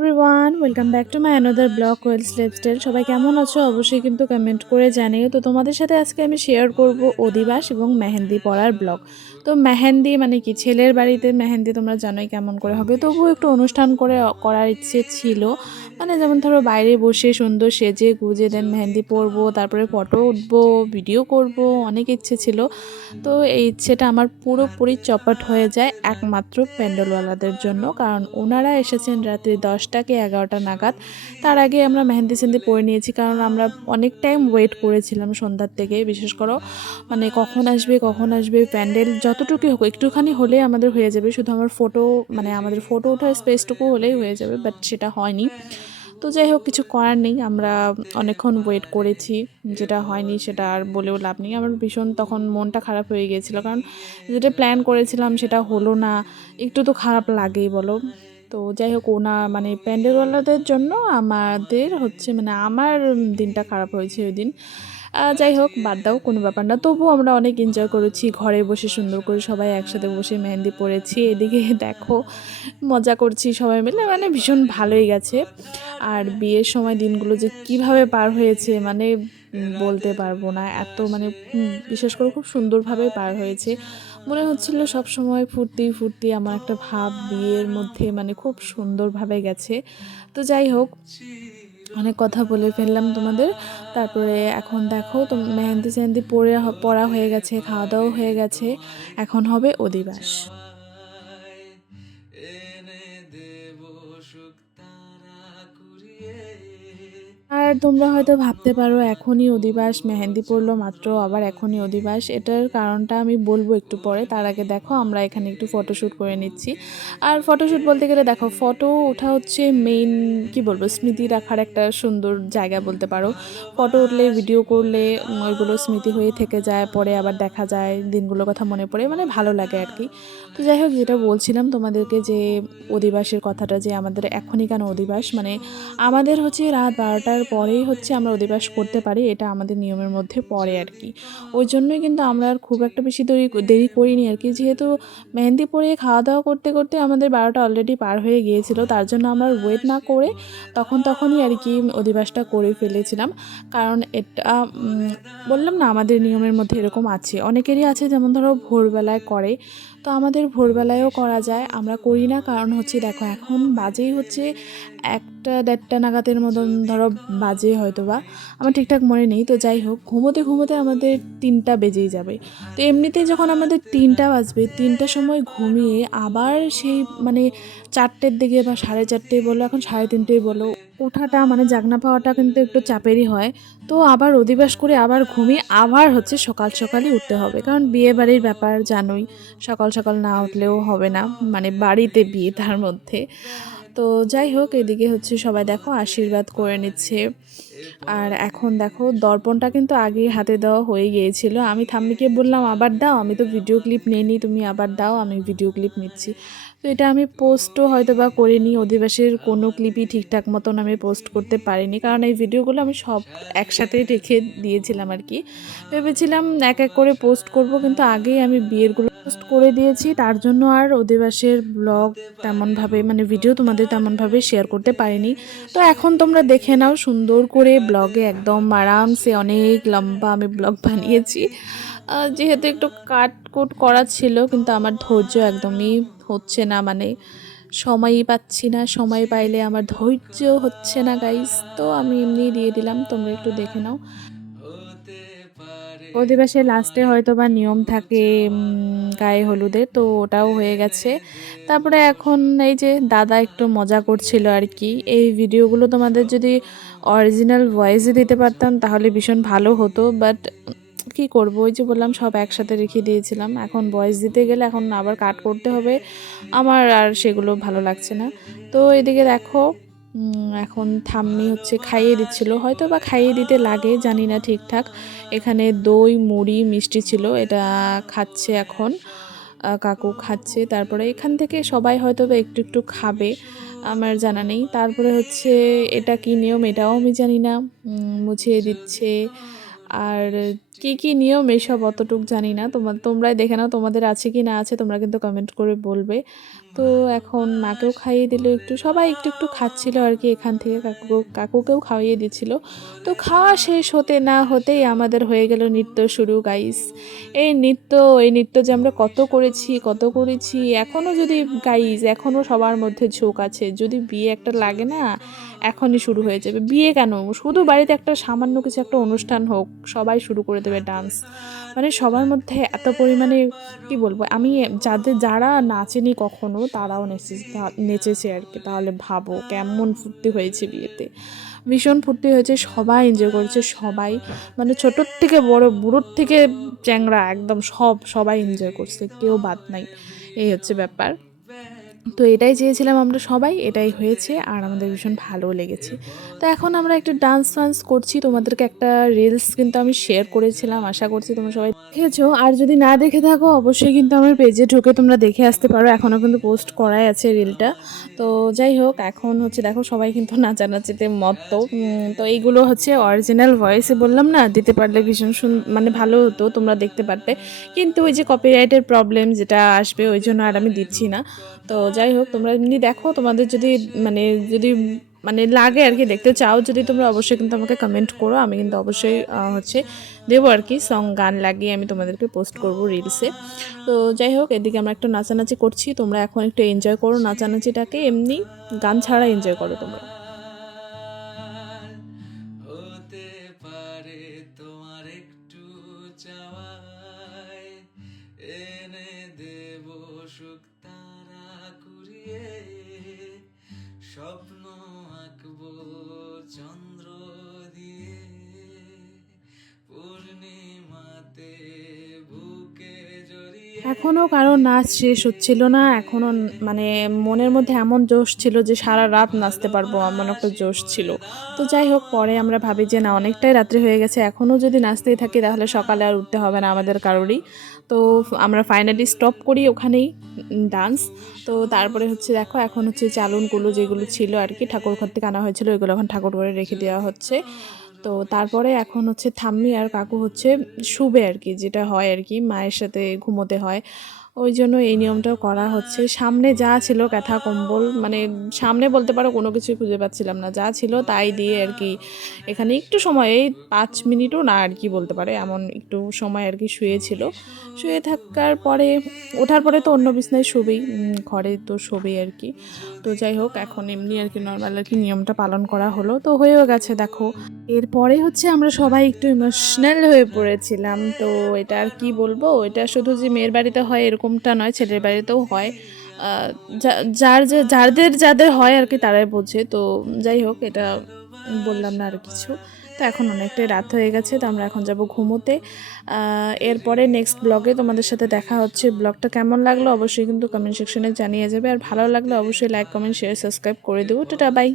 Everyone, welcome back to my another blog wells lifestyle. সবাই কেমন আছো অবশ্যই কিন্তু কমেন্ট করে জানিও। তো তোমাদের সাথে আজকে আমি শেয়ার করব অধিবাস এবং মেহেন্দি পরার ব্লগ। তো মেহেন্দি মানে কি, ছেলের বাড়িতে মেহেন্দি তোমরা জানোই কেমন করে হবে, তবুও একটু অনুষ্ঠান করে করার ইচ্ছে ছিল। মানে যেমন ধরো বাইরে বসে সুন্দর সেজে গুজে দেন মেহেন্দি পরবো, তারপরে ফটো উঠবো, ভিডিও করব, অনেক ইচ্ছে ছিল। তো এই ইচ্ছেটা আমার পুরোপুরি চপাট হয়ে যায় একমাত্র প্যান্ডেলওয়ালাদের জন্য, কারণ ওনারা এসেছেন রাত্রি 10টা কি 11টা নাগাদ। তার আগে আমরা মেহেন্দি সেন্দি পরে নিয়েছি, কারণ আমরা অনেক টাইম ওয়েট করেছিলাম সন্ধ্যার থেকে। বিশেষ করো মানে কখন আসবে প্যান্ডেল, যতটুকু হোক একটুখানি হলে আমাদের হয়ে যাবে, শুধু আমার ফটো মানে আমাদের ফটো ওঠার স্পেসটুকু হলেই হয়ে যাবে, বাট সেটা হয়নি। তো যাই হোক, কিছু করার নেই, আমরা অনেকক্ষণ ওয়েট করেছি, যেটা হয়নি সেটা আর বলেও লাভ নেই। আমার ভীষণ তখন মনটা খারাপ হয়ে গিয়েছিল, কারণ যেটা প্ল্যান করেছিলাম সেটা হলো না, একটু তো খারাপ লাগেই বলো। তো যাই হোক, ওনা মানে প্যান্ডেলওয়ালাদের জন্য আমাদের হচ্ছে মানে আমার দিনটা খারাপ হয়েছে ওই দিন। যাই হোক, বাদ দাও, কোনো ব্যাপার না। তবুও আমরা অনেক এনজয় করেছি, ঘরে বসে সুন্দর করে সবাই একসাথে বসে মেহেন্দি পরেছি। এদিকে দেখো মজা করছি সবাই মিলে, মানে ভীষণ ভালোই গেছে। আর বিয়ের সময় দিনগুলো যে কিভাবে পার হয়েছে মানে বলতে পারবো না, এত মানে বিশেষ করে খুব সুন্দরভাবে পার হয়েছে। মনে হচ্ছিল সব সময় ফুর্তি ফুর্তি আমার একটা ভাব বিয়ের মধ্যে, মানে খুব সুন্দরভাবে গেছে। তো যাই হোক, অনেক কথা বলে ফেললাম তোমাদের। তারপরে এখন দেখো তো মেহেন্দি সেহেন্দি পরা হয়ে গেছে, খাওয়া দাওয়া হয়ে গেছে, এখন হবে অধিবাস। আর তোমরা হয়তো ভাবতে পারো এখনই অধিবাস, মেহেন্দি পড়লো মাত্র, আবার এখনই অধিবাস। এটার কারণটা আমি বলবো একটু পরে। তার আগে দেখো আমরা এখানে একটু ফটোশ্যুট করে নিচ্ছি। আর ফটোশ্যুট বলতে গেলে দেখো, ফটো ওঠা হচ্ছে মেইন, কি বলবো, স্মৃতি রাখার একটা সুন্দর জায়গা বলতে পারো। ফটো উঠলে, ভিডিও করলে ওইগুলো স্মৃতি হয়ে থেকে যায়, পরে আবার দেখা যায়, দিনগুলোর কথা মনে পড়ে, মানে ভালো লাগে আর কি। তো যাই হোক, যেটা বলছিলাম তোমাদেরকে যে অধিবাসের কথাটা, যে আমাদের এখনই কেন অধিবাস, মানে আমাদের হচ্ছে রাত 12টার পরেই হচ্ছে আমরা অধিবাস করতে পারি, এটা আমাদের নিয়মের মধ্যে পড়ে আর কি। ওই জন্যই কিন্তু আমরা আর খুব একটা বেশি দেরি করিনি আর কি, যেহেতু মেহেন্দি পরে খাওয়া দাওয়া করতে করতে আমাদের 12টা অলরেডি পার হয়ে গিয়েছিল। তার জন্য আমরা ওয়েট না করে তখনই আর কি অধিবাসটা করে ফেলেছিলাম। কারণ এটা বললাম না, আমাদের নিয়মের মধ্যে এরকম আছে, অনেকেরই আছে, যেমন ধরো ভোরবেলায় করে। তো আমাদের ভোরবেলায়ও করা যায়, আমরা করি না, কারণ হচ্ছে দেখো এখন বাজেই হচ্ছে 1টা 1:30 নাগাদের মতন ধরো বাজে হয়তো বা, আমার ঠিকঠাক মনে নেই। তো যাই হোক, ঘুমোতে ঘুমোতে আমাদের 3টা বেজেই যাবে। তো এমনিতে যখন আমাদের 3টা বাজবে, 3টার সময় ঘুমিয়ে আবার সেই মানে 4টের দিকে বা 4:30 বলো, এখন 3:30 বলো, ওঠাটা মানে জাগনা পাওয়াটা কিন্তু একটু চাপেরই হয়। তো আবার অধিবাস করে আবার ঘুমিয়ে আবার হচ্ছে সকাল সকালই উঠতে হবে, কারণ বিয়ে বাড়ির ব্যাপার জানোই, সকাল সকাল না উঠলেও হবে না, মানে বাড়িতে বিয়ে তার মধ্যে। তো যাই হোক, এদিকে হচ্ছে সবাই দেখো আশীর্বাদ করে নিচ্ছে। আর এখন দেখো দর্পণটা কিন্তু আগেই হাতে দেওয়া হয়ে গিয়েছিল, আমি ঠাম্মিকে বললাম আবার দাও, আমি তো ভিডিও ক্লিপ নিইনি, তুমি আবার দাও, আমি ভিডিও ক্লিপ নিচ্ছি। তো এটা আমি পোস্টও হয়তো বা করিনি, অধিবাসের কোনো ক্লিপই ঠিকঠাক মতন আমি পোস্ট করতে পারিনি, কারণ এই ভিডিওগুলো আমি সব একসাথে রেখে দিয়েছিলাম আর কি। ভেবেছিলাম এক এক করে পোস্ট করব, কিন্তু আগেই আমি বিয়েরগুলো পোস্ট করে দিয়েছি, তার জন্য আর অধিবাসের ব্লগ তেমনভাবে মানে ভিডিও তোমাদের তেমনভাবে শেয়ার করতে পারিনি। তো এখন তোমরা দেখে নাও সুন্দর করে ব্লগে, একদম আরামসে অনেক লম্বা আমি ব্লগ বানিয়েছি। যেহেতু একটু কাটকুট করা ছিল, কিন্তু আমার ধৈর্য একদমই হচ্ছে না, মানে সময়ই পাচ্ছি না, সময় পাইলে আমার ধৈর্য হচ্ছে না গাইস। তো আমি এমনি দিয়ে দিলাম, তোমরা একটু দেখে নাও। অধিবাসের লাস্টে হয়তো বা নিয়ম থাকে গায়ে হলুদের, তো ওটাও হয়ে গেছে। তারপরে এখন এই যে দাদা একটু মজা করছিল আর কি। এই ভিডিওগুলো তোমাদের যদি অরিজিনাল ভয়েসে দিতে পারতাম তাহলে ভীষণ ভালো হতো, বাট কি করব, ওই যে বললাম সব একসাথে রেখে দিয়েছিলাম, এখন ভয়েস দিতে গেলে এখন আবার কাট করতে হবে, আমার আর সেগুলো ভালো লাগছে না। তো এদিকে দেখো এখন ঠাম্মি হচ্ছে খাইয়ে দিচ্ছিল, হয়তো বা খাইয়ে দিতে লাগে জানি না ঠিকঠাক। এখানে দই মুড়ি মিষ্টি ছিল, এটা খাচ্ছে এখন, কাকু খাচ্ছে। তারপরে এখান থেকে সবাই হয়তো বা একটু একটু খাবে, আমার জানা নেই। তারপরে এটা কি নিয়ম এটাও আমি জানি না, মুছিয়ে দিচ্ছে। আর কি কি নিয়ম এইসব অতটুক জানি না, তোমরাই দেখে নাও তোমাদের আছে কি না আছে, তোমরা কিন্তু কমেন্ট করে বলবে। তো এখন মাকেও খাইয়ে দিল, একটু সবাই একটু একটু খাচ্ছিল আর কি, এখান থেকে কাকুকেও খাইয়ে দিচ্ছিল। তো খাওয়া শেষ হতে না হতেই আমাদের হয়ে গেল নৃত্য শুরু গাইস। এই নৃত্য এই নৃত্য যে আমরা কত করেছি এখনও যদি গাইস, এখনও সবার মধ্যে ঝোঁক আছে, যদি বিয়ে একটা লাগে না এখনই শুরু হয়ে যাবে। বিয়ে কেন, শুধু বাড়িতে একটা সামান্য কিছু একটা অনুষ্ঠান হোক সবাই শুরু করে দেবে ডান্স। মানে সবার মধ্যে এত পরিমাণে কি বলবো আমি, যারা নাচেনি কখনো তারাও নেচেছে আর কি। তাহলে ভাবো কেমন ফুর্তি হয়েছে বিয়েতে, ভীষণ ফুর্তি হয়েছে, সবাই এনজয় করেছে সবাই, মানে ছোটোর থেকে বড়, বুড়োর থেকে চ্যাংড়া একদম সবাই এনজয় করছে, কেউ বাদ নাই। এই হচ্ছে ব্যাপার। তো এটাই চেয়েছিলাম আমরা সবাই, এটাই হয়েছে আর আমাদের ভীষণ ভালোও লেগেছে। তো এখন আমরা একটু ডান্স ফান্স করছি, তোমাদেরকে একটা রিলস কিন্তু আমি শেয়ার করেছিলাম, আশা করছি তোমরা সবাই দেখেছো। আর যদি না দেখে থাকো অবশ্যই কিন্তু আমার পেজে ঢুকে তোমরা দেখে আসতে পারো, এখনও কিন্তু পোস্ট করাই আছে রিলটা। তো যাই হোক, এখন হচ্ছে দেখো সবাই কিন্তু নাচানাচিতে মত্ত। তো এইগুলো হচ্ছে অরিজিনাল ভয়েসে বললাম না, দিতে পারলে ভীষণ মানে ভালো হতো, তোমরা দেখতে পারতে। কিন্তু ওই যে কপিরাইটের প্রবলেম যেটা আসবে, ওই জন্য আর আমি দিচ্ছি না। তো যাই হোক, তোমরা এমনি দেখো, তোমাদের মানে যদি মানে লাগে আর কি, দেখতে চাও যদি তোমরা অবশ্যই কিন্তু আমাকে কমেন্ট করো, আমি কিন্তু অবশ্যই হচ্ছে দেবো আর কি, গান লাগিয়ে আমি তোমাদেরকে পোস্ট করব রিলসে। তো যাই হোক, এদিকে আমরা একটু নাচানাচি করছি, তোমরা এখন একটু এনজয় করো নাচানাচিটাকে, এমনি গান ছাড়া এনজয় করো তোমরা। হতে পারে তোমার একটু চাওয়ায় এনে দেব সুখ তারা কুড়িয়ে, স্বপ্ন আঁকবো চন্দ্র দিয়ে, পূর্ণিমাতে বুকে জড়িয়ে। এখনও কারো নাচ শেষ হচ্ছিল না, এখনও মানে মনের মধ্যে এমন জোশ ছিল যে সারা রাত নাচতে পারবো, এমন একটা জোশ ছিল। তো যাই হোক, পরে আমরা ভাবি যে না, অনেকটাই রাত্রি হয়ে গেছে, এখনও যদি নাচতেই থাকি তাহলে সকালে আর উঠতে হবে না আমাদের কারোরই। তো আমরা ফাইনালি স্টপ করি ওখানেই ডান্স। তো তারপরে হচ্ছে দেখো, এখন হচ্ছে চালনগুলো যেগুলো ছিল আর কি, ঠাকুর ঘর থেকে আনা হয়েছিল, ওইগুলো এখন ঠাকুর ঘরে রেখে দেওয়া হচ্ছে। তো তারপরে এখন হচ্ছে ঠাম্মি আর কাকু হচ্ছে শুবে আর কি, যেটা হয় আর কি, মায়ের সাথে ঘুমোতে হয়, ওই জন্য এই নিয়মটাও করা হচ্ছে। সামনে যা ছিল কাঁথা কম্বল, মানে সামনে বলতে পারো কোনো কিছুই খুঁজে পাচ্ছিলাম না, যা ছিল তাই দিয়ে আর কি এখানে একটু সময়, এই 5 মিনিটও না আর কি বলতে পারে, এমন একটু সময় আর কি শুয়েছিল। শুয়ে থাকার পরে ওঠার পরে তো অন্য বিছনায় শোবেই, ঘরে তো শোবেই আর কি। তো যাই হোক, এখন এমনি আর কি নর্মাল আর কি নিয়মটা পালন করা হলো, তো হয়েও গেছে দেখো। এরপরে হচ্ছে আমরা সবাই একটু ইমোশনাল হয়ে পড়েছিলাম। তো এটা আর কি বলবো, এটা শুধু যে মেয়ের বাড়িতে হয় এরকমটা নয়, ছেলের বাড়িতেও হয়। যাদের হয় আর কি তারাই বোঝে। তো যাই হোক, এটা বললাম না আর কিছু। তো এখন অনেকটাই রাত হয়ে গেছে, তো আমরা এখন যাব ঘুমোতে। এরপরে নেক্সট ব্লগে তোমাদের সাথে দেখা হচ্ছে। ব্লগটা কেমন লাগলো অবশ্যই কিন্তু কমেন্ট সেকশনে জানিয়ে যাবে, আর ভালো লাগলে অবশ্যই লাইক কমেন্ট শেয়ার সাবস্ক্রাইব করে দেবো। Tata bye.